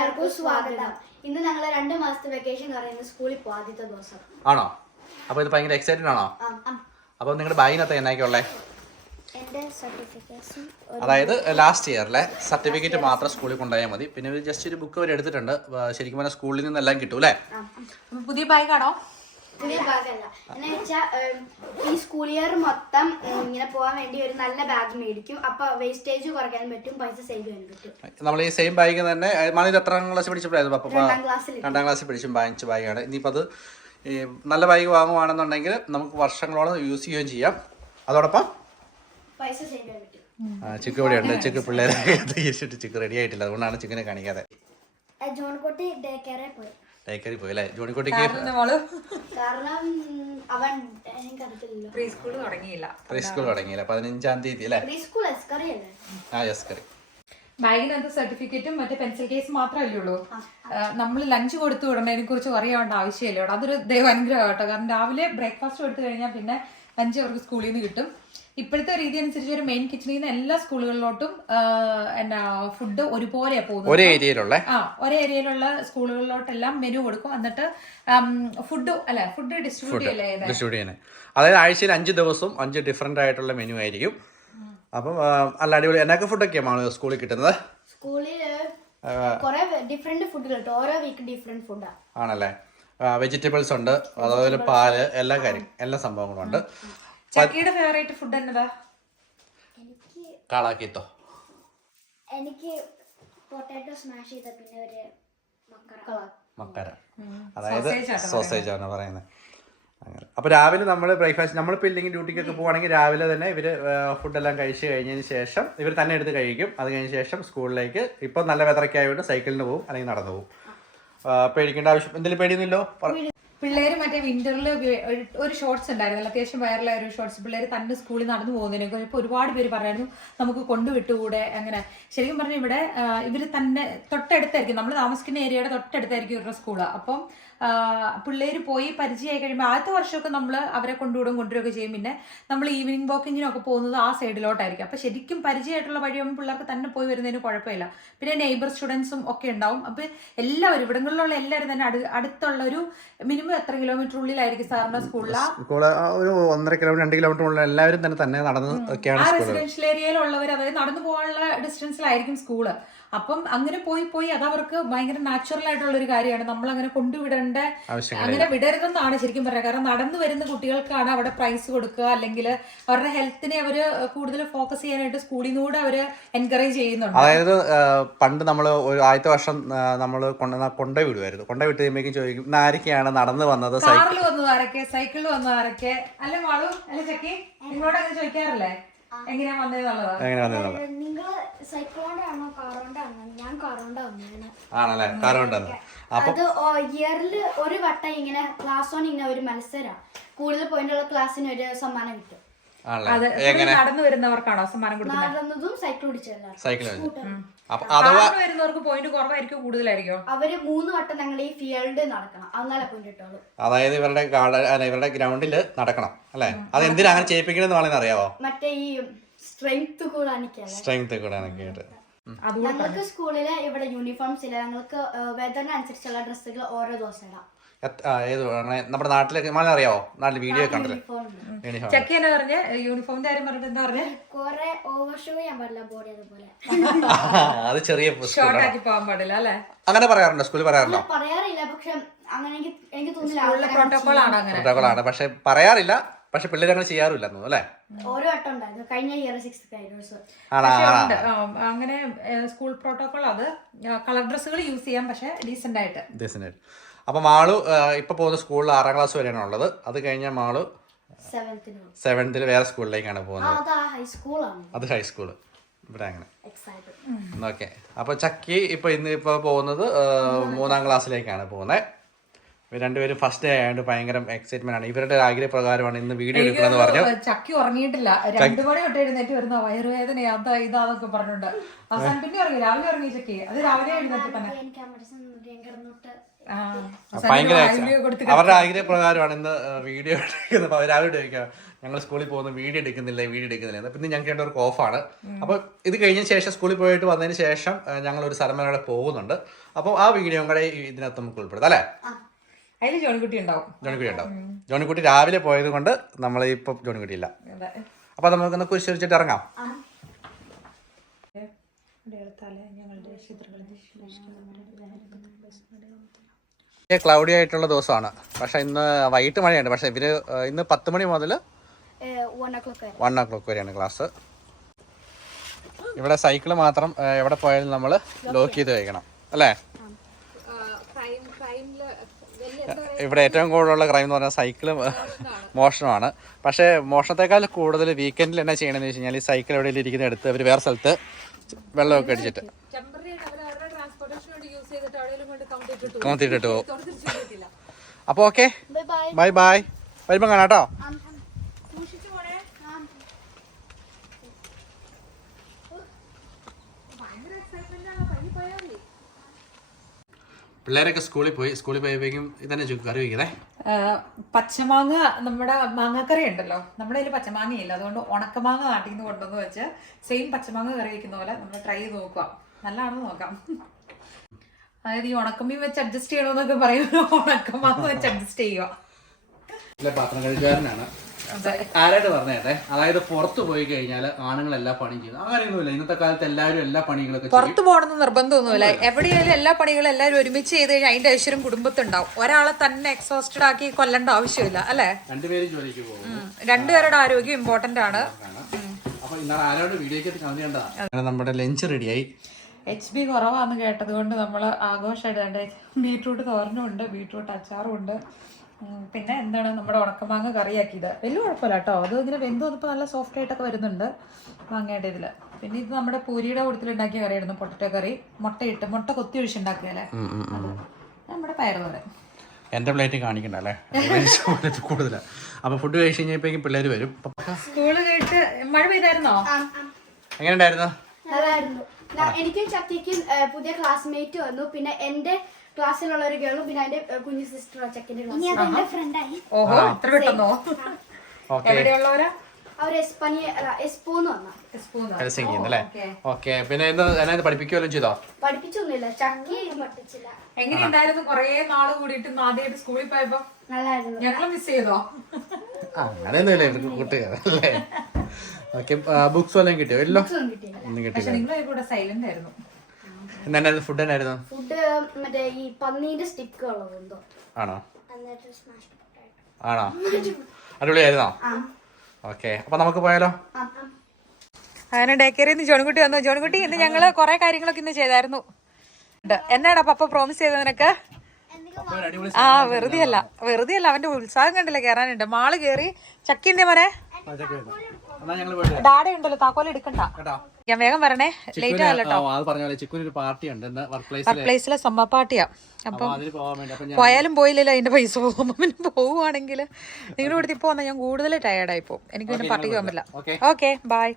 എല്ലാവർക്കും സ്വാഗതം. ഇന്ന് ഞങ്ങൾ 2 മാസത്തെ വെക്കേഷൻ പറയുന്ന സ്കൂളിൽ പോകും ആദ്യത്തെ ദിവസം. ആണോ? അപ്പോൾ ഇത് ഭയങ്കര എക്സൈറ്റഡ് ആണോ? അപ്പോൾ നിങ്ങളുടെ ബാഗിനകത്ത് എന്നായിക്കുള്ളേ? അതായത് ലാസ്റ്റ് ഇയറിലെ സർട്ടിഫിക്കറ്റ് മാത്രം സ്കൂളിൽ കൊണ്ടുപോയാൽ മതി. പിന്നെ ജസ്റ്റ് ഒരു ബുക്ക് അവർ എടുത്തിട്ടുണ്ട്. ശരിക്കും പറഞ്ഞാൽ സ്കൂളിൽ നിന്നെല്ലാം കിട്ടും അല്ലേ? പുതിയ ബാഗാണോ? പുതിയ ബാഗല്ല. എന്ന് വെച്ചാൽ ഈ സ്കൂൾ ഇയർ മൊത്തം ഇങ്ങനെ പോകാൻ വേണ്ടി ഒരു നല്ല ബാഗ് മേടിക്കും. അപ്പൊ വേസ്റ്റേജ് കുറയ്ക്കാൻ പറ്റും, പൈസ സേവ് ചെയ്യാൻ പറ്റും. നമ്മൾ ഈ സെയിം ബാഗ് തന്നെ മണി എത്രാം ക്ലാസ് പിടിച്ചപ്പോഴായിരുന്നു? 2ാം ക്ലാസ്സിൽ പിടിച്ചും വാങ്ങിച്ച ബാഗാണ്. ഇനിയിപ്പോൾ അത് നല്ല ബാഗ് വാങ്ങുവാണെന്നുണ്ടെങ്കിൽ നമുക്ക് വർഷങ്ങളോളം യൂസ് ചെയ്യുകയും ചെയ്യാം. അതോടൊപ്പം പൈസ സേവ് ചെയ്യാൻ പറ്റും. ചിക്ക് ഇവിടെ ഉണ്ട്. ചിക്ക് പിള്ളേരെ തീരിച്ചിട്ട് ചിക്ക് റെഡി ആയിട്ടില്ല. അതുകൊണ്ടാണ് ചിക്കനെ കാണിക്കാതെ. ജോൺകുട്ടി ഡേ കെയറിൽ പോയി. ഡേക്കറി പോയി അല്ലേ? ജോണിക്കുട്ടിക്ക് കാരണം അവൻ പ്രീ സ്കൂൾ തുടങ്ങിയില്ല. 15ാം തീയതി അല്ലേ? ബാഗിനകത്ത് സർട്ടിഫിക്കറ്റും മറ്റേ പെൻസിൽ കേസ് മാത്രമല്ലേ ഉള്ളൂ. നമ്മൾ ലഞ്ച് കൊടുത്തു വിടണതിനെ കുറിച്ച് അറിയാവേണ്ട ആവശ്യമില്ല. അതൊരു ദൈവാനുഗ്രഹം കേട്ടോ. കാരണം രാവിലെ ബ്രേക്ക്ഫാസ്റ്റ് കൊടുത്തു കഴിഞ്ഞാൽ പിന്നെ ലഞ്ച് അവർക്ക് സ്കൂളിൽ നിന്ന് കിട്ടും. ഇപ്പോഴത്തെ രീതി അനുസരിച്ച് ഒരു മെയിൻ കിച്ചണിൽ നിന്ന് എല്ലാ സ്കൂളുകളിലോട്ടും ഫുഡ് ഒരുപോലെയാണ് പോകുന്നത്. ഒരേ ഏരിയയിലുള്ള സ്കൂളുകളിലോട്ടെല്ലാം മെനു കൊടുക്കും. എന്നിട്ട് ഫുഡ് ഡിസ്ട്രിബ്യൂട്ട് ചെയ്യല്ലേ. അതായത് ആഴ്ചയിൽ 5 ദിവസവും 5 ഡിഫറെന്റ് ആയിട്ടുള്ള മെനു ആയിരിക്കും. അപ്പം അല്ല അടിപൊളി. എന്നൊക്കെ ഫുഡൊക്കെയാണ് സ്കൂളിൽ കിട്ടുന്നത്? സ്കൂളിൽ കുറെ ഡിഫറെന്റ് ഫുഡ് കിട്ടും. ഓരോ വീക്ക് ഡിഫറെന്റ് ഫുഡാണ്. ആണല്ലേ? വെജിറ്റബിൾസ് ഉണ്ട്, അതുപോലെ പാല്, എല്ലാ സംഭവങ്ങളും ഉണ്ട്. ചക്കിയുടെ ഫേവറേറ്റ് ഫുഡ് എന്നതാ? കാളാക്കിത്തോ? എനിക്ക് പൊട്ടാറ്റോ സ്മാഷ് ചെയ്ത പിന്നെ ഒരു മക്കര, അതായത് സോസേജ് ആണ് പറയുന്നത്. അങ്ങനെ. അപ്പോൾ രാവിലെ നമ്മൾ ബ്രേക്ക്ഫാസ്റ്റ്, നമ്മളിപ്പോൾ ഇല്ലെങ്കിൽ ഡ്യൂട്ടിക്കൊക്കെ പോവുകയാണെങ്കിൽ രാവിലെ തന്നെ ഇവർ ഫുഡെല്ലാം കഴിച്ച് കഴിഞ്ഞതിന് ശേഷം ഇവർ തന്നെ എടുത്ത് കഴിക്കും. അത് കഴിഞ്ഞ ശേഷം സ്കൂളിലേക്ക്, ഇപ്പോൾ നല്ല വെതറൊക്കെ ആയതുകൊണ്ട് സൈക്കിളിന് പോകും അല്ലെങ്കിൽ നടന്നു പോകും. പേടിക്കേണ്ട ആവശ്യം എന്തെങ്കിലും പേടിയൊന്നുമില്ലോ? പിള്ളേർ മറ്റേ വിന്ററിൽ ഒരു ഷോർട്സ് ഉണ്ടായിരുന്നല്ലോ, അത്യാവശ്യം വൈറലായ ഒരു ഷോർട്സ്. പിള്ളേർ തന്നെ സ്കൂളിൽ നടന്നു പോകുന്നതിനെ കുറിച്ച് ഇപ്പോൾ ഒരുപാട് പേര് പറയായിരുന്നു നമുക്ക് കൊണ്ടുവിട്ടുകൂടെ. അങ്ങനെ ശരിക്കും പറഞ്ഞാൽ ഇവിടെ ഇവർ തന്നെ തൊട്ടടുത്തായിരിക്കും, നമ്മൾ താമസിക്കുന്ന ഏരിയയുടെ തൊട്ടടുത്തായിരിക്കും ഇവരുടെ സ്കൂള്. അപ്പം പിള്ളേർ പോയി പരിചയമായി കഴിയുമ്പോൾ ആദ്യത്തെ വർഷമൊക്കെ നമ്മൾ അവരെ കൊണ്ടുവരികയൊക്കെ ചെയ്യും. പിന്നെ നമ്മൾ ഈവനിങ് വാക്കിങ്ങിനൊക്കെ പോകുന്നത് ആ സൈഡിലോട്ടായിരിക്കും. അപ്പോൾ ശരിക്കും പരിചയമായിട്ടുള്ള വഴിയാകുമ്പോൾ പിള്ളേർക്ക് തന്നെ പോയി വരുന്നതിന് കുഴപ്പമില്ല. പിന്നെ നെയ്ബർ സ്റ്റുഡൻസും ഒക്കെ ഉണ്ടാവും. അപ്പോൾ എല്ലാവരും ഇവിടങ്ങളിലുള്ള എല്ലാവരും തന്നെ അടുത്തുള്ള ഒരു മിനിമം എത്ര കിലോമീറ്റർ ഉള്ളിലായിരിക്കും സാറിന്റെ സ്കൂളിൽ? ഒരു 1.5 കിലോമീറ്റർ 2 കിലോമീറ്റർ ഉള്ള എല്ലാവരും തന്നെ നടന്ന് റെസിഡൻഷ്യൽ ഏരിയയിലുള്ളവർ, അതായത് നടന്നു പോകാനുള്ള ഡിസ്റ്റൻസിലായിരിക്കും സ്കൂള്. അപ്പം അങ്ങനെ പോയി അതവർക്ക് ഭയങ്കര നാച്ചുറൽ ആയിട്ടുള്ള ഒരു കാര്യമാണ്. നമ്മൾ അങ്ങനെ കൊണ്ടുവിടേണ്ട, അങ്ങനെ വിടരുതെന്നാണ് ശരിക്കും പറയുക. കാരണം നടന്നു വരുന്ന കുട്ടികൾക്കാണ് അവിടെ പ്രൈസ് കൊടുക്കുക, അല്ലെങ്കിൽ അവരുടെ ഹെൽത്തിനെ അവര് കൂടുതൽ ഫോക്കസ് ചെയ്യാനായിട്ട് സ്കൂളിൽ നിന്നൂടെ അവര് എൻകറേജ് ചെയ്യുന്നുണ്ട്. അതായത് പണ്ട് നമ്മൾ ഒരു ആദ്യത്തെ വർഷം നമ്മൾ കൊണ്ടുപോയി വിടുമായിരുന്നു. കൊണ്ടുപോയി വിട്ട് കഴിയുമ്പോഴേക്കും ചോദിക്കും ഇന്ന് ആരൊക്കെയാണ് നടന്നു വന്നത്, കാറിൽ വന്നത് ആരൊക്കെ, സൈക്കിളിൽ വന്നത് ആരൊക്കെ, അല്ലെ മാളു അല്ലെ ചക്കി, നിങ്ങളോട് അങ്ങനെ ചോദിക്കാറില്ലേ എങ്ങനെയാ വന്നതെന്നുള്ളത്? നിങ്ങൾ സൈക്കിളോണ്ടാണോ കാറോണ്ടാണോ? ഞാൻ കാറോണ്ടാണ്. ആണല്ലേ? കാറോണ്ടാണ്. അത് ഇയറിൽ ഒരു വട്ടം ഇങ്ങനെ ക്ലാസ് 1 ഇങ്ങനെ ഒരു മത്സരം, കൂടുതൽ പോയിന്റുള്ള ക്ലാസ്സിന് ഒരു സമ്മാനം കിട്ടും. നടന്നു വരുന്നവർക്കാണോ സമ്മാനം കൊടുക്കുന്നത്? നടന്നതും സൈക്കിൾ ഓടിച്ചല്ല. വരുന്നവർക്ക് പോയിന്റ് കുറവായിരിക്കും, കൂടുതലായിരിക്കും. അവര് 3 വട്ടം ഞങ്ങൾ ഈ ഫീൽഡ് നടക്കണം, അങ്ങനെ പോയിന്റ് കിട്ടുള്ളൂ. അതായത് ഇവരുടെ ഗ്രൗണ്ടിൽ നടക്കണം അല്ലെ? അത് എന്തിനാ അങ്ങനെ ചെയ്യിപ്പിക്കണെന്ന് വളരെ അറിയാവോ? മറ്റേ ഈ സ്ട്രെങ്ത് കൂടാനൊക്കെയായിട്ട്. ഞങ്ങൾക്ക് സ്കൂളില് ഇവിടെ യൂണിഫോംസ് ഇല്ല. ഞങ്ങൾക്ക് വെതറിനനുസരിച്ചുള്ള ഡ്രസ്സുകൾ ഓരോ ദിവസം ഇടാം. നമ്മുടെ നാട്ടിലേക്ക് മഴ അറിയാവോ? നാട്ടിൽ വീഡിയോ കണ്ടില്ലേ? ചക്കി എന്നാ പറഞ്ഞ യൂണിഫോമിന്റെ കാര്യം പറഞ്ഞിട്ട് എന്താ പറഞ്ഞ? കുറെ ഓവർ ഷോ ചെയ്യാൻ പാടില്ല, ബോഡി അതുപോലെ അത് ചെറിയ ഷോർട്ട് ആക്കി പോകാൻ പാടില്ല അല്ലെ? അങ്ങനെ പറയാറുണ്ടോ? സ്കൂളിൽ പറയാറുണ്ടോ? പറയാറില്ല, പക്ഷെ അങ്ങനെ എനിക്ക് തോന്നുന്നില്ല. പ്രോട്ടോകോൾ ആണ്, പക്ഷെ പറയാറില്ല. പക്ഷെ പിള്ളേർ അങ്ങനെ ചെയ്യാറില്ല അല്ലേ? ഓരോ വട്ടം ഉണ്ടായിരുന്നു. കഴിഞ്ഞ ഇയർ 6th അങ്ങനെ സ്കൂൾ പ്രോട്ടോകോൾ. അത് കളർ ഡ്രസ്സുകൾ യൂസ് ചെയ്യാം, പക്ഷെ ഡീസന്റ് ആയിട്ട്. അപ്പൊ മാളു ഇപ്പൊ പോകുന്ന സ്കൂളിൽ 6ാം ക്ലാസ് വരെയാണ് ഉള്ളത്. അത് കഴിഞ്ഞാൽ മാളു 7th വേറെ സ്കൂളിലേക്കാണ് പോകുന്നത്. അത് ഹൈസ്കൂള്. ഇവിടെ അങ്ങനെ. ഓക്കെ. അപ്പൊ ചക്കി ഇപ്പൊ പോകുന്നത് 3ാം ക്ലാസ്സിലേക്കാണ് പോകുന്നത്. രണ്ടുപേരും ഫസ്റ്റ് ഡേ ആയതുകൊണ്ട് ഭയങ്കര എക്സൈറ്റ്മെന്റ് ആണ്. ഇവരുടെ ആഗ്രഹപ്രകാരമാണ് ഇന്ന് വീഡിയോ എടുക്കണമെന്ന് പറഞ്ഞു. ചക്കി ഉറങ്ങിയിട്ടില്ല. 2 മണി തൊട്ട് എഴുന്നേറ്റ് വരുന്ന വയറുവേദന ഇതാന്നൊക്കെ പറഞ്ഞിട്ടുണ്ട്. അവസാനം പിന്നെ ഉറങ്ങി, രാവിലെ ഉറങ്ങി ചക്കി. അത് രാവിലെ എഴുന്നേറ്റ് തന്നെ ഭയങ്കര അവരുടെ ആഗ്രഹപ്രകാരമാണ് ഇന്ന് വീഡിയോ എടുക്കുന്നത്. രാവിലെ ചോദിക്കാം ഞങ്ങൾ സ്കൂളിൽ പോകുന്ന വീഡിയോ എടുക്കുന്നില്ല. പിന്നെ ഞങ്ങൾക്ക് രണ്ടുപേർക്ക് ഓഫാണ്. അപ്പോൾ ഇത് കഴിഞ്ഞ ശേഷം സ്കൂളിൽ പോയിട്ട് വന്നതിന് ശേഷം ഞങ്ങൾ ഒരു സ്ഥലം വരെ പോകുന്നുണ്ട്. അപ്പോൾ ആ വീഡിയോ കൂടെ ഇതിനകത്ത് നമുക്ക് ഉൾപ്പെടുത്താം അല്ലേ? അതിൽ ജോണിക്കുട്ടി ഉണ്ടാവും. ജോണിക്കുട്ടി രാവിലെ പോയത് കൊണ്ട് നമ്മൾ ഇപ്പം ജോണിക്കുട്ടി ഇല്ല. അപ്പോൾ നമുക്കൊന്ന് കുരിശിച്ചിട്ട് ഇറങ്ങാം. ക്ലൗഡി ആയിട്ടുള്ള ദിവസമാണ്. പക്ഷെ ഇന്ന് വൈകിട്ട് മഴയുണ്ട്. പക്ഷെ ഇവര് ഇന്ന് 10 മണി മുതൽ 1 o'clock വരെയാണ് ക്ലാസ്. ഇവിടെ സൈക്കിള് മാത്രം എവിടെ പോയാലും നമ്മൾ ലോക്ക് ചെയ്ത് വയ്ക്കണം അല്ലേ? ഇവിടെ ഏറ്റവും കൂടുതലുള്ള ക്രൈം എന്ന് പറഞ്ഞാൽ സൈക്കിള് മോഷണമാണ്. പക്ഷേ മോഷണത്തെക്കാൾ കൂടുതൽ വീക്കെൻഡിൽ എന്നാ ചെയ്യണമെന്ന് വെച്ച് കഴിഞ്ഞാൽ ഈ സൈക്കിൾ എവിടെയെങ്കിലും ഇരിക്കുന്ന എടുത്ത് അവർ വേറെ സ്ഥലത്ത് വെള്ളമൊക്കെ അടിച്ചിട്ട് കമത്തിട്ടിട്ട് പോകും. അപ്പോൾ ഓക്കെ, ബൈ ബൈ. വരുമ്പോൾ കാണാം കേട്ടോ. പിള്ളേരൊക്കെ സ്കൂളിൽ പോയപ്പോഴേക്കും ഇതന്നെ കറി വയ്ക്കുന്നേ. പച്ചമാങ്ങ, നമ്മുടെ മാങ്ങാക്കറി ഉണ്ടല്ലോ, നമ്മുടെ കയ്യിൽ പച്ചമാങ്ങയില്ല, അതുകൊണ്ട് ഉണക്കമാങ്ങ നാട്ടിൽ നിന്ന് കൊണ്ടുവന്ന് വെച്ച് സെയിം പച്ചമാങ്ങ കറി വയ്ക്കുന്ന പോലെ നമ്മൾ ട്രൈ ചെയ്ത് നോക്കുക. നല്ലതാണെന്ന് നോക്കാം. അതായത് ഈ ഉണക്കമീൻ വെച്ച് അഡ്ജസ്റ്റ് ചെയ്യണമെന്നൊക്കെ പറയുമ്പോൾ ഉണക്കമാങ്ങ വെച്ച് അഡ്ജസ്റ്റ് ചെയ്യുക. പാത്രം കഴുകാരനാണ് ആരായിട്ട് പറഞ്ഞേ. അതായത് പുറത്ത് പോയി കഴിഞ്ഞാൽ ആണുങ്ങൾ എല്ലാ പണിയും ചെയ്യുന്നു. അങ്ങനെയൊന്നുമില്ല. ഇന്നത്തെ കാലത്ത് എല്ലാവരും എല്ലാ പണികളൊക്കെ പുറത്ത് പോകണമെന്ന് നിർബന്ധമൊന്നുമില്ല. എവിടെയായാലും എല്ലാ പണികളും എല്ലാവരും ഒരുമിച്ച് ചെയ്ത് കഴിഞ്ഞാൽ അതിന്റെ ഐശ്വര്യം കുടുംബത്തുണ്ടാവും. ഒരാളെ തന്നെ എക്സോസ്റ്റഡ് ആക്കി കൊല്ലേണ്ട ആവശ്യമില്ല അല്ലേ? രണ്ടുപേരും ജോലിക്ക് പോകും. രണ്ടുപേരുടെ ആരോഗ്യം ഇമ്പോർട്ടന്റ് ആണ്. നമ്മുടെ ലഞ്ച് റെഡിയായി. HB കുറവാന്ന് കേട്ടത് കൊണ്ട് നമ്മൾ ആഘോഷമായിട്ട് ബീട്രൂട്ട് തോരനും ഉണ്ട്, ബീട്രൂട്ട് അച്ചാറും ഉണ്ട്. പിന്നെ എന്താണ് നമ്മുടെ ഉണക്കമാങ്ങ കറിയാക്കിയത്. വലിയ കുഴപ്പമില്ല കേട്ടോ. അത് ഇങ്ങനെ വെന്ത് വന്നപ്പോൾ നല്ല സോഫ്റ്റ് ആയിട്ടൊക്കെ വരുന്നുണ്ട് മാങ്ങയുടെ ഇതിൽ. പിന്നെ ഇത് നമ്മുടെ പൂരിയുടെ കൂട്ടത്തിലുണ്ടാക്കിയ കറിയായിരുന്നു, പൊട്ടറ്റോ കറി. മുട്ട കൊത്തി ഒഴിച്ചുണ്ടാക്കിയല്ലേ അത്. നമ്മുടെ പയറുതോരൻ. എന്റെ പ്ലേറ്റ് കാണിക്കണ്ട അല്ലേ, കൂടുതലാണ്. അപ്പൊ ഫുഡ് കഴിച്ച് കഴിഞ്ഞപ്പോഴേക്കും പിള്ളേർ വരും. സ്കൂള് കഴിഞ്ഞിട്ട് മഴ പെയ്തായിരുന്നോ? എങ്ങനെ ഉണ്ടായിരുന്നു? എനിക്കും ചത്തിക്കും പുതിയ ക്ലാസ്മേറ്റ് വന്നു. പിന്നെ എന്റെ ക്ലാസ്സിലുള്ള ഒരു ഗേളും പിന്നെ എന്റെ കുഞ്ഞു സിസ്റ്റർ ചെക്കൻ്റെ ഫ്രണ്ടായി. ഓഹോ, ഇത്ര പെട്ടെന്നോ? എവിടെയുള്ളവരാ? അവർ എസ്പോന്ന് വന്ന. പഠിപ്പിക്കുമല്ലോ ചെയ്തോ? പഠിപ്പിച്ചൊന്നുമില്ല, ചക്കി പഠിപ്പിച്ചില്ല. എങ്ങനെയുണ്ടായിരുന്നു? കൊറേ നാള് കൂടിയിട്ട് ആദ്യമായിട്ട് സ്കൂളിൽ പോയപ്പോ ഞങ്ങള് മിസ് ചെയ്തോ? അങ്ങനെയൊന്നുമില്ല, എനിക്ക് കുട്ടികളല്ലേ. ബുക്സ് വല്ലതും കിട്ടിയോ? ഇല്ലോ, ഒന്നും കിട്ടിയില്ല. സൈലന്റ് ആയിരുന്നു. ഫുഡ് എന്നായിരുന്നു? ഫുഡ് മറ്റേ ഈ പന്നീന്റെ സ്റ്റിക്ക് ഉള്ളതുണ്ടോ? ആണോ? അടിപൊളിയായിരുന്നോ? ഓക്കെ, അപ്പൊ നമുക്ക് പോയാലോ? അങ്ങനെ ഡേക്കറിന്ന് ജോൺകുട്ടി വന്നു. ജോൺകുട്ടി, ഇന്ന് ഞങ്ങള് കൊറേ കാര്യങ്ങളൊക്കെ ഇന്ന് ചെയ്തായിരുന്നു. എന്നാടാ പപ്പ പ്രോമിസ് ചെയ്തത് നിനക്ക്? ആ, വെറുതെ അല്ല അവന്റെ ഉത്സാഹം കണ്ടില്ല. കേറാനുണ്ട്. മാള് കേറി. ചക്കിന്റെ മോനെ ഡാഡ ഉണ്ടല്ലോ, താക്കോല എടുക്കണ്ട. ഞാൻ വേഗം വരണേ, ലേറ്റ് ആയല്ലോ. വർക്ക് പ്ലേസിലെ സമ്മർ പാർട്ടിയാ. അപ്പം പോയാലും പോയില്ലല്ലോ, അതിന്റെ പൈസ പോകുമ്പോ. പിന്നെ പോവുകയാണെങ്കിൽ നിങ്ങളുടെ കൂടെ ഇപ്പൊ വന്നാൽ ഞാൻ കൂടുതൽ ടയേർഡായി പോകും. എനിക്ക് പിന്നെ പാർട്ടിക്ക് പോകാൻ പറ്റില്ല. Okay, bye.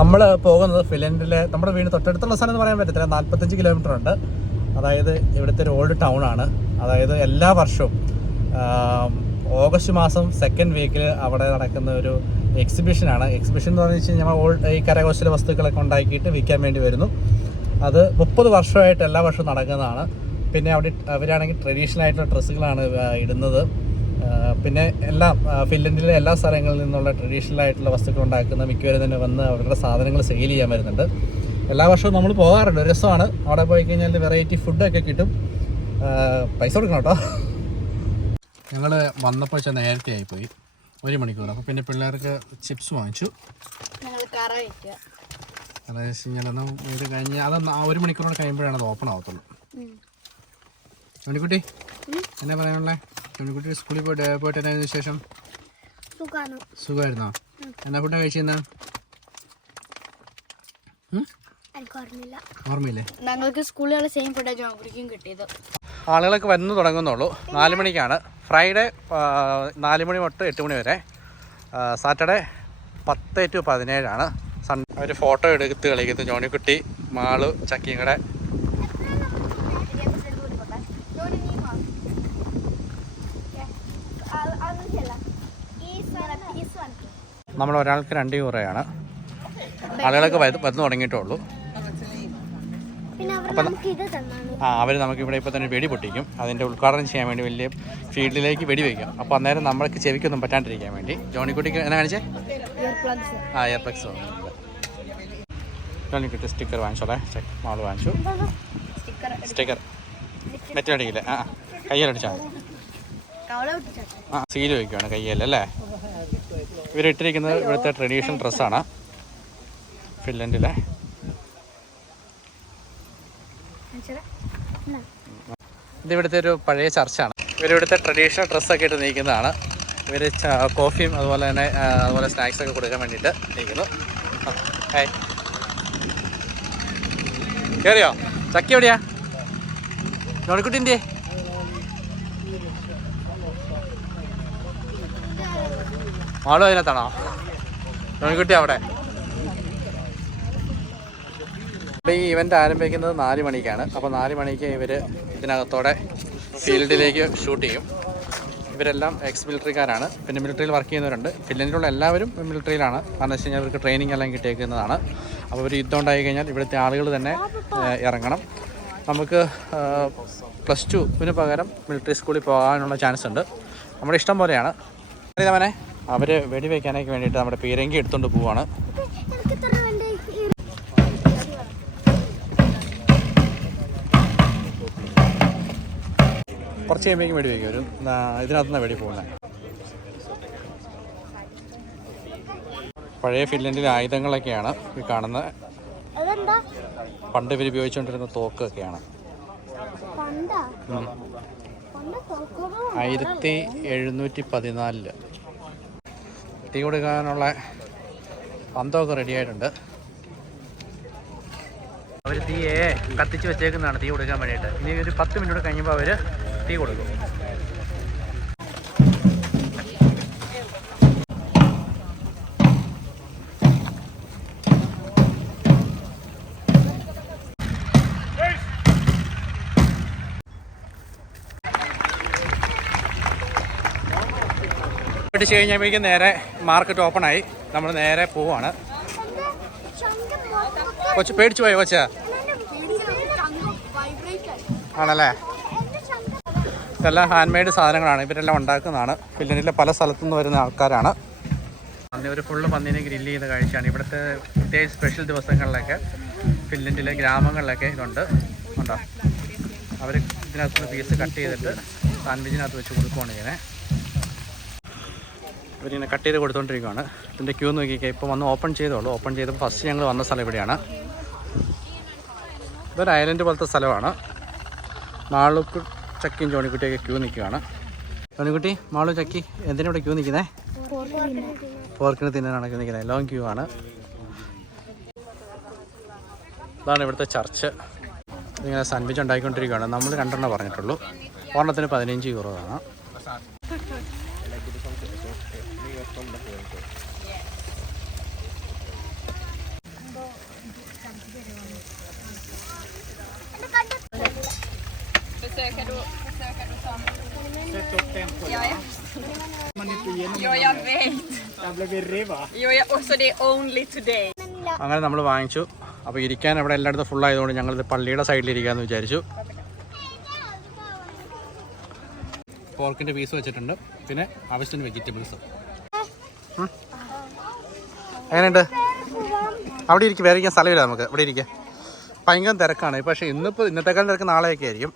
നമ്മൾ പോകുന്നത് ഫിൻലൻഡിലെ നമ്മുടെ വീട് തൊട്ടടുത്തുള്ള സ്ഥലം എന്ന് പറയാൻ പറ്റത്തില്ല, 45 കിലോമീറ്റർ ഉണ്ട്. അതായത് ഇവിടുത്തെ ഒരു ഓൾഡ് ടൗൺ ആണ്. അതായത് എല്ലാ വർഷവും ഓഗസ്റ്റ് മാസം 2nd വീക്കിൽ അവിടെ നടക്കുന്ന ഒരു എക്സിബിഷനാണ്. എക്സിബിഷൻ എന്ന് പറഞ്ഞു വെച്ച് കഴിഞ്ഞാൽ ഈ കരകൗശല വസ്തുക്കളൊക്കെ ഉണ്ടാക്കിയിട്ട് വിൽക്കാൻ വേണ്ടി വരുന്നു. അത് 30 വർഷമായിട്ട് എല്ലാ വർഷവും നടക്കുന്നതാണ്. പിന്നെ അവിടെ അവരാണെങ്കിൽ ട്രഡീഷണൽ ആയിട്ടുള്ള ഡ്രസ്സുകളാണ് ഇടുന്നത്. പിന്നെ എല്ലാം ഫിൻലൻഡിലെ എല്ലാ സ്ഥലങ്ങളിൽ നിന്നുള്ള ട്രഡീഷണൽ ആയിട്ടുള്ള വസ്തുക്കൾ ഉണ്ടാക്കുന്ന മിക്കവരും തന്നെ വന്ന് അവരുടെ സാധനങ്ങൾ സെയിൽ ചെയ്യാൻ വരുന്നുണ്ട്. എല്ലാ വർഷവും നമ്മൾ പോകാറുണ്ട്. ഒരു രസമാണ്. അവിടെ പോയി കഴിഞ്ഞാൽ വെറൈറ്റി ഫുഡൊക്കെ കിട്ടും. പൈസ കൊടുക്കണം കേട്ടോ. ഞങ്ങൾ വന്നപ്പോൾ വെച്ചാൽ നേരത്തെ ആയിപ്പോയി, 1 മണിക്കൂർ. അപ്പോൾ പിന്നെ പിള്ളേർക്ക് ചിപ്സ് വാങ്ങിച്ചു. അതായത് ഇത് കഴിഞ്ഞ് അത് 1 മണിക്കൂറോടെ കഴിയുമ്പോഴാണ് അത് ഓപ്പൺ ആവത്തുള്ളൂ. ചോണിക്കുട്ടി എന്നാ പറയാനുള്ളത്? ചോണിക്കുട്ടി സ്കൂളിൽ പോയിട്ട് എന്നായിരുന്നു വിശേഷം? സുഖമായിരുന്നോ? എന്നാ ഫുഡാണ് കഴിച്ചിരുന്ന? ഓർമ്മയില്ലേ? ഞങ്ങൾക്ക് സ്കൂളിലുള്ള സെയിം ഫുഡ് ജോൺകുട്ടിക്കും കിട്ടിയത്. ആളുകളൊക്കെ വന്നു തുടങ്ങുന്നുള്ളൂ. 4 മണിക്കാണ്. ഫ്രൈഡേ 4 മണി തൊട്ട് 8 മണി വരെ. സാറ്റർഡേ 10 to 17 അവർ ഫോട്ടോ എടുത്ത് കളിക്കുന്നു. ജോണിക്കുട്ടി, മാളു, ചക്കിയും കൂടെ. നമ്മൾ ഒരാൾക്ക് 2 യൂറോയാണ്. ആളുകളൊക്കെ വന്നു തുടങ്ങിയിട്ടുള്ളൂ. അപ്പം അവർ നമുക്ക് ഇവിടെ ഇപ്പോൾ തന്നെ വെടി പൊട്ടിക്കും. അതിൻ്റെ ഉദ്ഘാടനം ചെയ്യാൻ വേണ്ടി വലിയ ഫീൽഡിലേക്ക് വെടി വയ്ക്കും. അപ്പോൾ അന്നേരം നമ്മൾക്ക് ചെവിക്കൊന്നും പറ്റാണ്ടിരിക്കാൻ വേണ്ടി ജോണിക്കുട്ടിക്ക് എന്നാ കാണിച്ചേ? ഇയർ പ്ലഗ്സ് വന്നിട്ടുണ്ട്. ജോണിക്കുട്ടി സ്റ്റിക്കർ വാങ്ങിച്ചോളേ. മാള് വാങ്ങിച്ചു സ്റ്റിക്കർ. മെറ്റടിക്കില്ലേ? കയ്യിലടിച്ചാൽ മതി. സീല് വയ്ക്കുകയാണ് കയ്യിലല്ലേ. ഇവരിട്ടിരിക്കുന്നത് ഇവിടുത്തെ ട്രഡീഷണൽ ഡ്രസ്സാണ് ഫിൻലൻഡിലെ. ഇതിവിടുത്തെ ഒരു പഴയ ചർച്ചാണ്. ഇവരിവിടുത്തെ ട്രഡീഷണൽ ഡ്രസ്സൊക്കെ ഇട്ട് നീക്കുന്നതാണ്. ഇവർ കോഫിയും അതുപോലെ സ്നാക്സൊക്കെ കൊടുക്കാൻ വേണ്ടിയിട്ട് നീക്കുന്നു. കയറിയോ? ചക്കി എവിടെയാ? ജോണിക്കുട്ടിൻ്റെ ആളും അതിനകത്താണോ? ജോണിക്കുട്ടി അവിടെ. അപ്പോൾ ഈ ഇവൻ്റ് ആരംഭിക്കുന്നത് 4 മണിക്കാണ്. അപ്പോൾ 4 മണിക്ക് ഇവർ ഇതിനകത്തോടെ ഫീൽഡിലേക്ക് ഷൂട്ട് ചെയ്യും. ഇവരെല്ലാം എക്സ് മിലിറ്ററിക്കാരാണ്. പിന്നെ മിലിറ്ററിയിൽ വർക്ക് ചെയ്യുന്നവരുണ്ട്. ഫിൻലൻഡിലുള്ള എല്ലാവരും മിലിറ്ററിയിലാണ്. കാരണം വെച്ച് കഴിഞ്ഞാൽ അവർക്ക് ട്രെയിനിങ് എല്ലാം കിട്ടിയേക്കുന്നതാണ്. അപ്പോൾ ഒരു യുദ്ധം ഉണ്ടായി കഴിഞ്ഞാൽ ഇവിടുത്തെ ആളുകൾ തന്നെ ഇറങ്ങണം. നമുക്ക് +2 പകരം മിലിറ്ററി സ്കൂളിൽ പോകാനുള്ള ചാൻസ് ഉണ്ട്. നമ്മുടെ ഇഷ്ടം പോലെയാണ്. ഇതവനെ അവർ വെടിവെക്കാനൊക്കെ വേണ്ടിയിട്ട് നമ്മുടെ പീരങ്കി എടുത്തുകൊണ്ട് പോവാണ്. കുറച്ച് കഴിയുമ്പോഴേക്കും വെടി വയ്ക്കും. ഇതിനകത്തുനിന്ന് വെടി പോകുന്നത്. പഴയ ഫിൻലൻഡിലെ ആയുധങ്ങളൊക്കെയാണ് ഈ കാണുന്നത്. പണ്ട് ഇവർ ഉപയോഗിച്ചുകൊണ്ടിരുന്ന തോക്കൊക്കെയാണ്. 1714 തീ കൊടുക്കാനുള്ള പന്തമൊക്കെ റെഡിയായിട്ടുണ്ട്. അവർ തീയെ കത്തിച്ച് വെച്ചേക്കുന്നതാണ് തീ കൊടുക്കാൻ വേണ്ടിയിട്ട്. ഇനി ഒരു 10 മിനിറ്റ് കഴിയുമ്പോൾ അവർ തീ കൊടുക്കും. പിടിച്ച് കഴിഞ്ഞപ്പോഴേക്കും നേരെ മാർക്കറ്റ് ഓപ്പണായി. നമ്മൾ നേരെ പോവാണ്. കൊച്ചു പേടിച്ചു പോയോ കൊച്ചാ? ആണല്ലേ. ഇതെല്ലാം ഹാൻഡ് മെയ്ഡ് സാധനങ്ങളാണ്. ഇവരെല്ലാം ഉണ്ടാക്കുന്നതാണ്. ഫിൻലൻഡിലെ പല സ്ഥലത്തു നിന്ന് വരുന്ന ആൾക്കാരാണ്. അന്ന് ഒരു ഫുള്ള് പന്നീനെ ഗ്രില്ല് ചെയ്ത കാഴ്ചയാണ്. ഇവിടുത്തെ പ്രത്യേകിച്ച് സ്പെഷ്യൽ ദിവസങ്ങളിലൊക്കെ ഫിൻലൻഡിലെ ഗ്രാമങ്ങളിലൊക്കെ ഇതുണ്ട്. ഉണ്ടോ? അവർ ഇതിനകത്തുനിന്ന് പീസ് കട്ട് ചെയ്തിട്ട് സാൻഡ്വിച്ചിനകത്ത് വെച്ച് കൊടുക്കുകയാണ് ഇങ്ങനെ. ഇവരിങ്ങനെ കട്ട് ചെയ്ത് കൊടുത്തുകൊണ്ടിരിക്കുകയാണ്. ഇതിൻ്റെ ക്യൂ നോക്കിയൊക്കെ ഇപ്പോൾ വന്ന് ഓപ്പൺ ചെയ്തോളൂ. ഓപ്പൺ ചെയ്തപ്പോൾ ഫസ്റ്റ് ഞങ്ങൾ വന്ന സ്ഥലം ഇവിടെയാണ്. ഇതൊരു ഐലൻഡ് പോലത്തെ സ്ഥലമാണ്. മാളുക്ക് ചക്കിയും ജോണിക്കുട്ടിയൊക്കെ ക്യൂ നിൽക്കുകയാണ്. ജോണിക്കുട്ടി, മാളു, ചക്കി എന്തിനാ ഇവിടെ ക്യൂ നിൽക്കുന്നത്? പോർക്കിന് തിന്നാനാണ് ക്യൂ നിൽക്കുന്നത്. ലോങ് ക്യൂ ആണ്. ഇതാണ് ഇവിടുത്തെ ചർച്ച്. ഇങ്ങനെ സാൻഡ്വിച്ച് ഉണ്ടാക്കിക്കൊണ്ടിരിക്കുകയാണ്. നമ്മൾ 2 പറഞ്ഞിട്ടുള്ളൂ. ഒരെണ്ണത്തിന് 15 യൂറോ ആണ്. അങ്ങനെ നമ്മൾ വാങ്ങിച്ചു. അപ്പോൾ ഇരിക്കാൻ ഇവിടെ എല്ലായിടത്തും ഫുള്ളായതുകൊണ്ട് ഞങ്ങളിത് പള്ളിയുടെ സൈഡിലിരിക്കാമെന്ന് വിചാരിച്ചു. പോർക്കിൻ്റെ പീസ് വെച്ചിട്ടുണ്ട്. പിന്നെ ആവശ്യത്തിന് വെജിറ്റബിൾസ്. എങ്ങനെയുണ്ട്? അവിടെ ഇരിക്കും. വേറെ ഇരിക്കാൻ സ്ഥലമില്ല നമുക്ക്. ഇവിടെ ഇരിക്കാം. ഭയങ്കര തിരക്കാണ്. പക്ഷേ ഇന്നത്തെക്കാളും തിരക്ക് നാളെയൊക്കെ ആയിരിക്കും.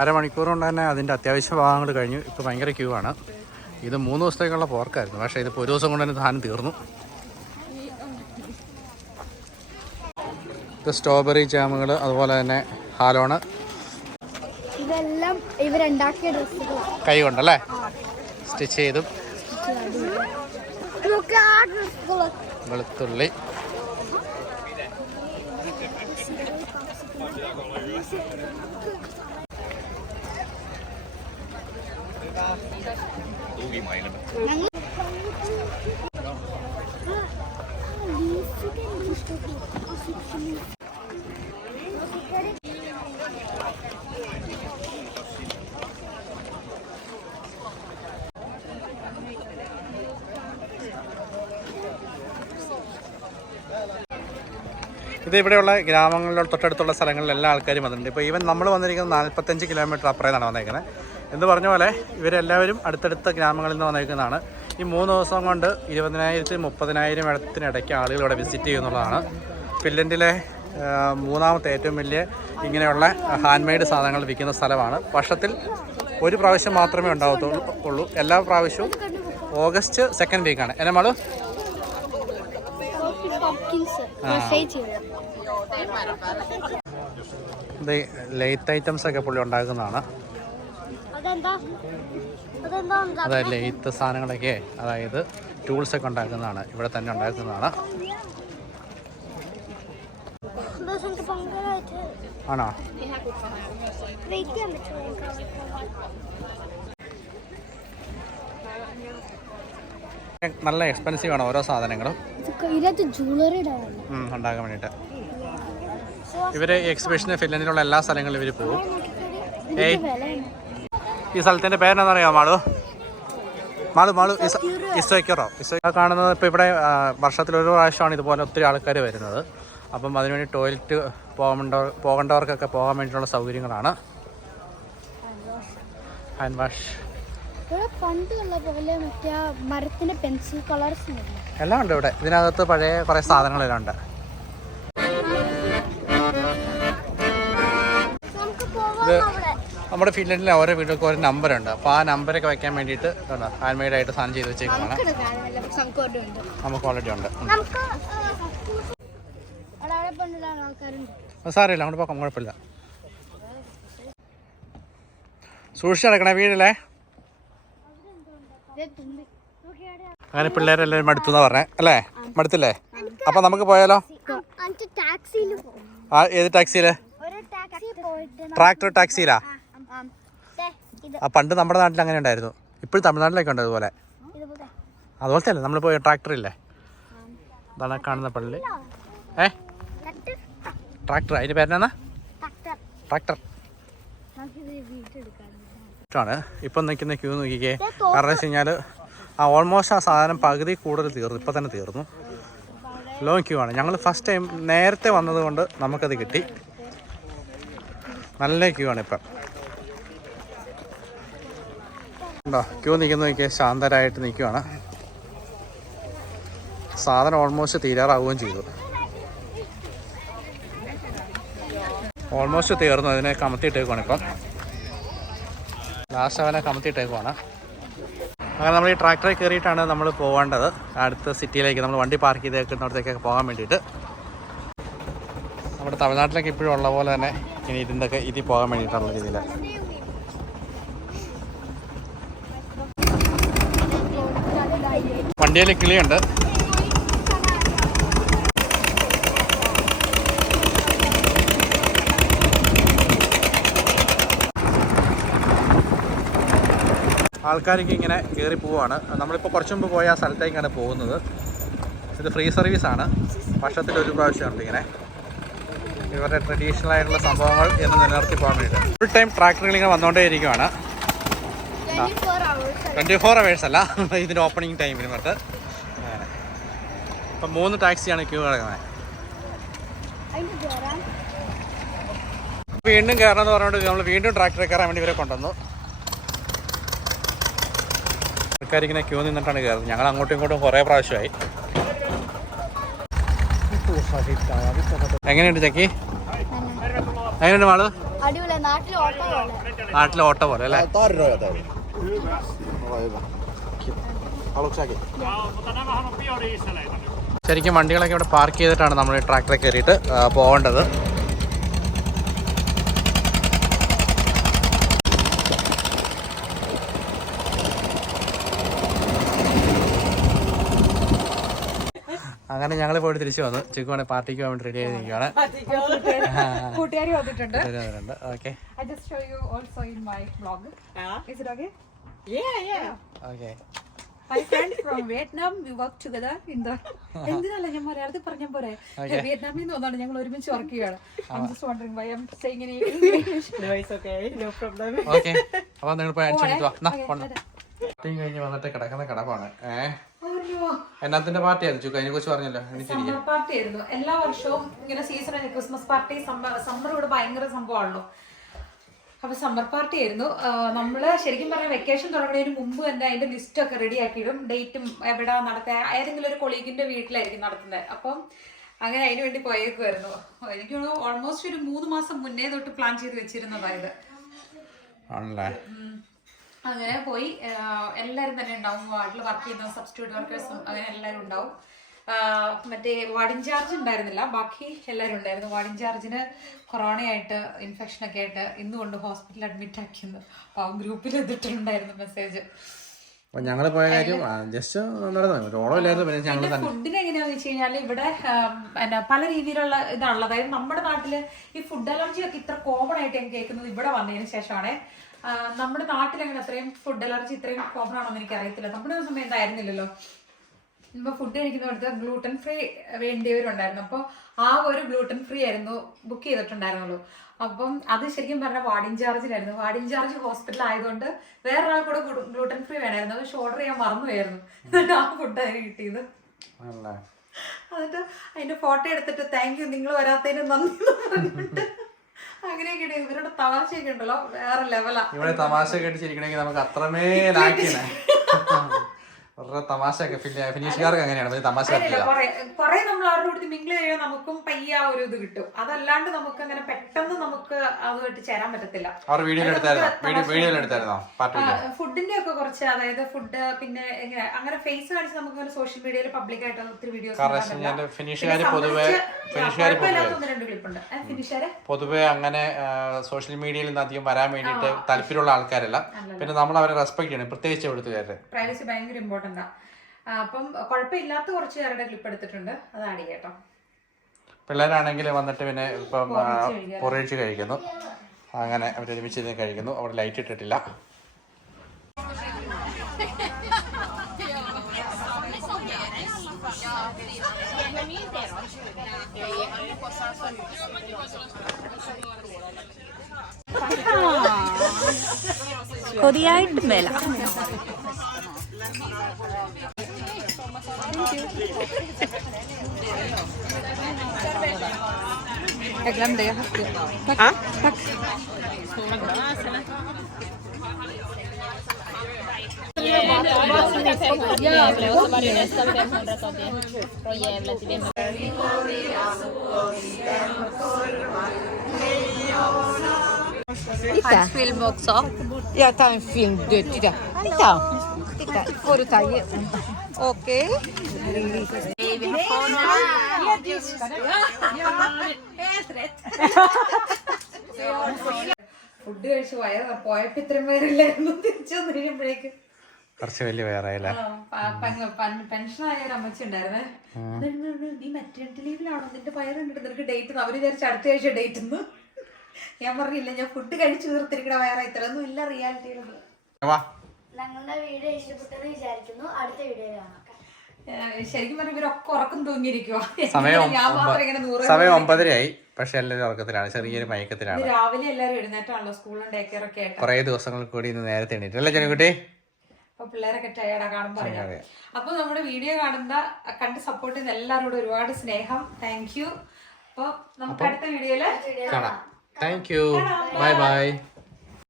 അരമണിക്കൂർ കൊണ്ട് തന്നെ അതിൻ്റെ അത്യാവശ്യ ഭാഗങ്ങൾ കഴിഞ്ഞു. ഇപ്പോൾ ഭയങ്കര ക്യൂ ആണ്. ഇത് 3 ദിവസത്തേക്കുള്ള പോർക്കായിരുന്നു. പക്ഷേ ഇതിപ്പോൾ 1 ദിവസം കൊണ്ട് തന്നെ സാധനം തീർന്നു. ഇത് സ്ട്രോബെറി ജാമുകൾ, അതുപോലെ തന്നെ ഹാലോണ്. ഇതെല്ലാം ഇവരുണ്ടാക്കിയ ഡ്രസ്സുകൾ കൈ കൊണ്ടല്ലേ സ്റ്റിച്ച് ചെയ്തും. വെളുത്തുള്ളി, ഇത് ഇവിടെയുള്ള ഗ്രാമങ്ങളിലുള്ള തൊട്ടടുത്തുള്ള സ്ഥലങ്ങളിൽ എല്ലാ ആൾക്കാരും വന്നിട്ടുണ്ട്. ഇപ്പോൾ ഈവൻ നമ്മൾ വന്നിരിക്കുന്നത് 45 കിലോമീറ്റർ അപ്പുറേന്നാണ് വന്നേക്കുന്നത്. എന്ന് പറഞ്ഞ പോലെ ഇവരെല്ലാവരും അടുത്തടുത്ത ഗ്രാമങ്ങളിൽ നിന്ന് വന്നേക്കുന്നതാണ്. ഈ 3 ദിവസം കൊണ്ട് 20,000-30,000 ഇടത്തിനിടയ്ക്ക് ആളുകൾ ഇവിടെ വിസിറ്റ് ചെയ്യുന്നുള്ളതാണ്. ഫിൻലൻഡിലെ 3ാമത്തെ ഏറ്റവും വലിയ ഇങ്ങനെയുള്ള ഹാൻഡ് മെയ്ഡ് സാധനങ്ങൾ വിൽക്കുന്ന സ്ഥലമാണ്. വർഷത്തിൽ ഒരു പ്രാവശ്യം മാത്രമേ ഉണ്ടാകത്തുള്ളൂ. എല്ലാ പ്രാവശ്യവും ഓഗസ്റ്റ് 2nd വീക്കാണ്. എന്നെ മാളു ഇത് ലെയ്ത്ത് ഐറ്റംസ് ഒക്കെ പുള്ളി ഉണ്ടാക്കുന്നതാണ്. അതായത് ലെയ്ത്ത് സാധനങ്ങളൊക്കെ, അതായത് ടൂൾസ് ഒക്കെ ഉണ്ടാക്കുന്നതാണ്, ഇവിടെ തന്നെ ഉണ്ടാക്കുന്നതാണ്. ആണോ? നല്ല എക്സ്പെൻസീവ് ആണ് ഓരോ സാധനങ്ങളും ഉണ്ടാക്കാൻ വേണ്ടിയിട്ട്. ഇവര് എക്സിബിഷന് ഫിൻലൻഡിലുള്ള എല്ലാ സ്ഥലങ്ങളിലും ഇവർ പോകും. ഈ സ്ഥലത്തിന്റെ പേരെന്താണെന്നറിയാമോ മാളു? മാളു ഇസോയ്ക്കറോ? ഇസോയ്ക്ക കാണുന്നത് ഇപ്പോൾ ഇവിടെ വർഷത്തിൽ ഒരു പ്രാവശ്യമാണ് ഇതുപോലെ ഒത്തിരി ആൾക്കാർ വരുന്നത്. അപ്പം അതിനുവേണ്ടി ടോയ്ലറ്റ് പോകേണ്ടവർക്കൊക്കെ പോകാൻ വേണ്ടിയിട്ടുള്ള സൗകര്യങ്ങളാണ്. ഹാൻഡ് വാഷ് എല്ലാം ഉണ്ട് ഇവിടെ. ഇതിനകത്ത് പഴയ കുറേ സാധനങ്ങളെല്ലാം ഉണ്ട്. ഇത് നമ്മുടെ ഫിൻലൻഡിലെ ഓരോ വീടുകൾക്ക് ഓരോ നമ്പറുണ്ട്. അപ്പോൾ ആ നമ്പരൊക്കെ വയ്ക്കാൻ വേണ്ടിയിട്ട് ഹാൻഡ് മെയ്ഡ് ആയിട്ട് സാധനം ചെയ്ത് വെച്ചേക്കാണ്. നമുക്ക് ഓൾറെഡി ഉണ്ട്. സാരമില്ല, അങ്ങോട്ട് പോക്കാം, കുഴപ്പമില്ല. സൂക്ഷിച്ച് നടക്കണേ വീടില്ലേ. അങ്ങനെ പിള്ളേരെല്ലാവരും മടുത്തുന്നാ പറഞ്ഞേ അല്ലേ? മടുത്തില്ലേ? അപ്പം നമുക്ക് പോയാലോ? ഏത് ടാക്സിയില്? ട്രാക്ടർ ടാക്സിയിലാ? ആ പണ്ട് നമ്മുടെ നാട്ടിൽ അങ്ങനെ ഉണ്ടായിരുന്നു. ഇപ്പോഴും തമിഴ്നാട്ടിലൊക്കെ ഉണ്ട് അതുപോലെ. അതുപോലത്തെ അല്ലേ നമ്മൾ പോയ ട്രാക്ടറില്ലേ? അതാണ് കാണുന്ന പള്ളി. ട്രാക്ടർ, അതിൻ്റെ പേരെന്നാ? ട്രാക്ടർ ആണ്. ഇപ്പം നിൽക്കുന്ന ക്യൂ നോക്കിക്കേ. കാരണം വെച്ച് കഴിഞ്ഞാൽ ഓൾമോസ്റ്റ് ആ സാധനം പകുതി കൂടുതൽ തീർന്നു. ഇപ്പം തന്നെ തീർന്നു. ലോങ് ക്യൂ ആണ്. ഞങ്ങൾ ഫസ്റ്റ് ടൈം നേരത്തെ വന്നതുകൊണ്ട് നമുക്കത് കിട്ടി. നല്ല ക്യൂ ആണ് ഇപ്പം. ഉണ്ടോ ക്യൂ നിൽക്കുന്ന നോക്കിയാൽ ശാന്തരായിട്ട് നിൽക്കുവാണ്. സാധനം ഓൾമോസ്റ്റ് തീരാറാവുകയും ചെയ്തു. ഓൾമോസ്റ്റ് തീർന്നു. അതിനെ കമത്തിയിട്ടേക്കുവാണ് ഇപ്പം. ലാസ്റ്റ് അവനെ കമത്തിയിട്ടേക്കുവാണ്. അങ്ങനെ നമ്മൾ ഈ ട്രാക്ടറിൽ കയറിയിട്ടാണ് നമ്മൾ പോകേണ്ടത് അടുത്ത സിറ്റിയിലേക്ക്. നമ്മൾ വണ്ടി പാർക്ക് ചെയ്തേക്കുന്നിടത്തേക്കൊക്കെ പോകാൻ വേണ്ടിയിട്ട്. നമ്മുടെ തമിഴ്നാട്ടിലേക്ക് ഇപ്പോഴും ഉള്ള പോലെ തന്നെ ഇനി ഇതിൽ പോകാൻ വേണ്ടിയിട്ടുള്ള രീതിയിൽ. വണ്ടിയിൽ കിളിയുണ്ട്. ആൾക്കാർക്ക് ഇങ്ങനെ കയറി പോവുകയാണ്. നമ്മളിപ്പോൾ കുറച്ച് മുമ്പ് പോയ ആ സ്ഥലത്തേക്കാണ് പോകുന്നത്. ഇത് ഫ്രീ സർവീസാണ്. വർഷത്തിൽ ഒരു പ്രാവശ്യമുണ്ട് ഇങ്ങനെ ഇവരുടെ ട്രഡീഷണൽ ആയിട്ടുള്ള സംഭവങ്ങൾ എന്ന് നിലനിർത്തി പോകാൻ വേണ്ടിയിട്ട്. ഫുൾ ടൈം ട്രാക്ടറുകൾ ഇങ്ങനെ വന്നുകൊണ്ടേ ഇരിക്കുകയാണ്. 24 hours അല്ല, ഇതിൻ്റെ ഓപ്പണിംഗ് ടൈമിന് പറഞ്ഞിട്ട്. അങ്ങനെ ഇപ്പം 3 ടാക്സിയാണ് ക്യൂ കിടക്കുന്നത്. വീണ്ടും കയറണമെന്ന് പറഞ്ഞുകൊണ്ട് നമ്മൾ വീണ്ടും ട്രാക്ടറിൽ കയറാൻ വേണ്ടി ഇവരെ കൊണ്ടുവന്നു. ആൾക്കാരിങ്ങനെ ക്യൂ നിന്നിട്ടാണ് കയറുന്നത്. ഞങ്ങൾ അങ്ങോട്ടും ഇങ്ങോട്ടും കുറേ പ്രാവശ്യമായി. എങ്ങനെയുണ്ട് ചക്കി? എങ്ങനെയുണ്ട് മാള്? നാട്ടിലെ ഓട്ടോ പോലെ അല്ലേ? ശരിക്കും വണ്ടികളൊക്കെ ഇവിടെ പാർക്ക് ചെയ്തിട്ടാണ് നമ്മൾ ഈ ട്രാക്ടറിൽ കയറിയിട്ട് പോകേണ്ടത്. അങ്ങനെ ഞങ്ങൾ പോയിട്ട് തിരിച്ചു വന്നു. ചിക്കുവാണ് പാർട്ടിക്ക് വേണ്ടി റെഡി ആയി നിൽക്കുകയാണ്. കൂട്ടുകാരി വന്നിട്ടുണ്ട്. ഓക്കെ. എന്തിനല്ല ഞാൻ മലയാളത്തിൽ പറഞ്ഞ പോരെ? വിയറ്റ്നാമിൽ നിന്ന് വന്നാണ് ഞങ്ങൾ ഒരുമിച്ച് വർക്ക് ചെയ്യാണ്. അപ്പൊ നിങ്ങൾ പോയി കഴിഞ്ഞ് വന്നിട്ട് കിടക്കുന്ന കിടപ്പാണ്. എന്നാത്തിന്റെ പാർട്ടിയായിരുന്നു ചുക്ക്, അതിനെ കുറിച്ച് പറഞ്ഞല്ലോ. സമ്മർ പാർട്ടി ആയിരുന്നു. എല്ലാ വർഷവും ഇങ്ങനെ സീസൺ ക്രിസ്മസ് പാർട്ടി, സമ്മർ ഇവിടെ ഭയങ്കര സംഭവമാണല്ലോ. അപ്പൊ സമ്മർ പാർട്ടി ആയിരുന്നു. നമ്മള് ശരിക്കും പറഞ്ഞാൽ വെക്കേഷൻ തുടങ്ങുന്നതിന് മുമ്പ് തന്നെ അതിന്റെ ലിസ്റ്റ് ഒക്കെ റെഡി ആക്കിയിടും. ഡേറ്റും എവിടെ നടത്താൻ, ഏതെങ്കിലും ഒരു കൊളീഗിന്റെ വീട്ടിലായിരിക്കും നടത്തുന്നത്. അപ്പം അങ്ങനെ അതിന് വേണ്ടി പോയേക്കുമായിരുന്നു. എനിക്ക് ഓൾമോസ്റ്റ് ഒരു 3 മാസം മുന്നേ തൊട്ട് പ്ലാൻ ചെയ്ത് വെച്ചിരുന്നതായത്. അങ്ങനെ പോയി. എല്ലാവരും തന്നെ ഉണ്ടാവും, വാർഡിൽ വർക്ക് ചെയ്യുന്ന സബ്സ്റ്റിറ്റ്യൂട്ട് വർക്കേഴ്സും അങ്ങനെ എല്ലാവരും ഉണ്ടാവും. മറ്റേ വാർഡിൻ ചാർജ് ഉണ്ടായിരുന്നില്ല, ബാക്കി എല്ലാവരും ഉണ്ടായിരുന്നു. വാർഡിൻ ചാർജിന് കൊറോണയായിട്ട് ഇൻഫെക്ഷനൊക്കെ ആയിട്ട് ഇന്ന് കൊണ്ട് ഹോസ്പിറ്റലിൽ അഡ്മിറ്റ് ആക്കിയെന്ന് പാവം ഗ്രൂപ്പിൽ എത്തിയിട്ടുണ്ടായിരുന്നു മെസ്സേജ്. ഞങ്ങൾ പോയ കാര്യം ജസ്റ്റ് ഓണമില്ലായിരുന്നു. പിന്നെ ഫുഡിന് എങ്ങനെയാന്ന് വെച്ച് കഴിഞ്ഞാൽ ഇവിടെ പല രീതിയിലുള്ള ഇതാണുള്ളത്. അതായത് നമ്മുടെ നാട്ടില് ഈ ഫുഡ് അലർജി ഒക്കെ ഇത്ര കോമൺ ആയിട്ട് ഞാൻ കേൾക്കുന്നത് ഇവിടെ വന്നതിന് ശേഷമാണ്. നമ്മുടെ നാട്ടിൽ അങ്ങനെ അത്രയും ഫുഡ് അലർജി ഇത്രയും കോമൺ ആണെന്ന് എനിക്ക് അറിയത്തില്ല. നമ്മുടെ സമയം എന്തായിരുന്നില്ലല്ലോ. ഇപ്പൊ ഫുഡ് കഴിക്കുന്നിടത്ത് ഗ്ലൂട്ടൻ ഫ്രീ വേണ്ടിയവരുണ്ടായിരുന്നു. അപ്പോൾ ആ ഒരു ഗ്ലൂട്ടൻ ഫ്രീ ആയിരുന്നു ബുക്ക് ചെയ്തിട്ടുണ്ടായിരുന്നുള്ളൂ. അപ്പം അത് ശരിക്കും പറഞ്ഞാൽ വാർഡിൻ ചാർജിലായിരുന്നു. വാർഡിൻ ചാർജ് ഹോസ്പിറ്റൽ ആയതുകൊണ്ട് വേറൊരാൾ കൂടെ ഗ്ലൂട്ടൻ ഫ്രീ വേണമായിരുന്നു. പക്ഷെ ഓർഡർ ചെയ്യാൻ മറന്നുപോയായിരുന്നു. എന്നിട്ട് ആ ഫുഡ് അതിന് കിട്ടിയത്. എന്നിട്ട് അതിന്റെ ഫോട്ടോ എടുത്തിട്ട് താങ്ക് യു, നിങ്ങൾ വരാത്തതിന് നന്ദി പറഞ്ഞിട്ട് അങ്ങനെയൊക്കെ. ഇവരുടെ തമാശയൊക്കെ ഉണ്ടല്ലോ വേറെ ലെവലാ. ഇവിടെ തമാശ കേട്ടിരിക്കണമെങ്കിൽ നമുക്ക് അത്രമേലാക്കിനെ തമാശയൊക്കെ ഫിനിഷുകാർക്ക് അങ്ങനെയാണ് തമാശ. കൊറേ നമ്മൾ അവരുടെ കൂടി മിങ്കിൾ ചെയ്യുമ്പോൾ നമുക്കും പയ്യ ആ ഒരു ഇത് കിട്ടും. അതല്ലാണ്ട് നമുക്ക് അങ്ങനെ പെട്ടെന്ന് നമുക്ക് അതുമായിട്ട് ചേരാൻ പറ്റത്തില്ല. ഫുഡിന്റെ ഒക്കെ കുറച്ച്, അതായത് ഫുഡ് പിന്നെ എങ്ങനെ അങ്ങനെ ഫേസ് കാണിച്ച് നമുക്ക് സോഷ്യൽ മീഡിയയിൽ പബ്ലിക് ആയിട്ട് ഒത്തിരി വീഡിയോസ് പൊതുവെ അങ്ങനെ സോഷ്യൽ മീഡിയയിൽ നിന്ന് അധികം വരാൻ വേണ്ടിയിട്ട് താല്പര്യമുള്ള ആൾക്കാരല്ല. പിന്നെ നമ്മൾ അവരെ റെസ്പെക്ട് ചെയ്യണം, പ്രത്യേകിച്ച് ഇവിടുത്തെ പ്രൈവസി ഭയങ്കര ഇമ്പോർട്ടന്റ്. അപ്പം കുഴപ്പമില്ലാത്ത കുറച്ച് പേരുടെ ക്ലിപ്പ് എടുത്തിട്ടുണ്ട്, അതാണ് കേട്ടോ. പിള്ളേരാണെങ്കിൽ വന്നിട്ട് പിന്നെ ഇപ്പം പൊറേച്ച് കഴിക്കുന്നു. അങ്ങനെ അവരൊരുമിച്ച് കഴിക്കുന്നു. അവിടെ ലൈറ്റ് ഇട്ടിട്ടില്ല. കൊതിയായിട്ട് മേല. Jag glömde, jag hackade. Tack. Gävle och så var det nästa 500 från Gävle till Vemmerby. Titta. Film också. Jag tar en film. Du, titta. Titta. Titta. Får du ta Okej. Food കഴിച്ച് പോയപ്പോ ഇത്രയും പേരില്ലായിരുന്നു. തിരിച്ചു വന്നിരിക്കുമ്പോഴേക്ക് കുറച്ച് വലിയ വേറായില്ല. പെൻഷനായ ഒരു അമ്മച്ചി ഉണ്ടായിരുന്നേ. നീ മെറ്റേണിറ്റി ലീവിലാണോ, നിന്റെ പയറുണ്ട്, നിനക്ക് ഡേറ്റ് അവര് വിചാരിച്ച അടുത്ത ആഴ്ച ഡേറ്റ് എന്ന്. ഞാൻ പറഞ്ഞില്ല, ഞാൻ ഫുഡ് കഴിച്ചു തീർത്തിരിക്കണ വയറാ, ഇത്രയൊന്നും ഇല്ല റിയാലിറ്റിയിലത്. ഞങ്ങളുടെ വീഡിയോ ഇഷ്ടപ്പെട്ടെന്ന് വിചാരിക്കുന്നു. അടുത്ത വീഡിയോയിൽ കാണാം. ശരിക്കും പറഞ്ഞാൽ ഇവരൊക്കെ ഉറക്കം തൂങ്ങിയിരിക്കുവാ. സമയം 9:30 പക്ഷെ എല്ലാവരും ഉറക്കത്തിലാണ്, ചെറിയൊരു മയക്കത്തിലാണ്. രാവിലെ എല്ലാവരും എഴുന്നേറ്റാണല്ലോ സ്കൂളിലും ഡേ കെയർ ഒക്കെ ആയിട്ട്. കുറെ ദിവസങ്ങൾ കൂടി ഇന്ന് നേരത്തെ എണീറ്റല്ലേ ജനകുട്ടി? അപ്പൊ പിള്ളേരൊക്കെ ടയേർഡാ കാണുമ്പോ. അപ്പൊ നമ്മുടെ വീഡിയോ കണ്ട് സപ്പോർട്ട് ചെയ്യുന്ന എല്ലാവരോടും ഒരുപാട് സ്നേഹം, താങ്ക് യു. അപ്പൊ നമുക്ക് അടുത്ത വീഡിയോയില് കാണാം. Thank you, bye bye.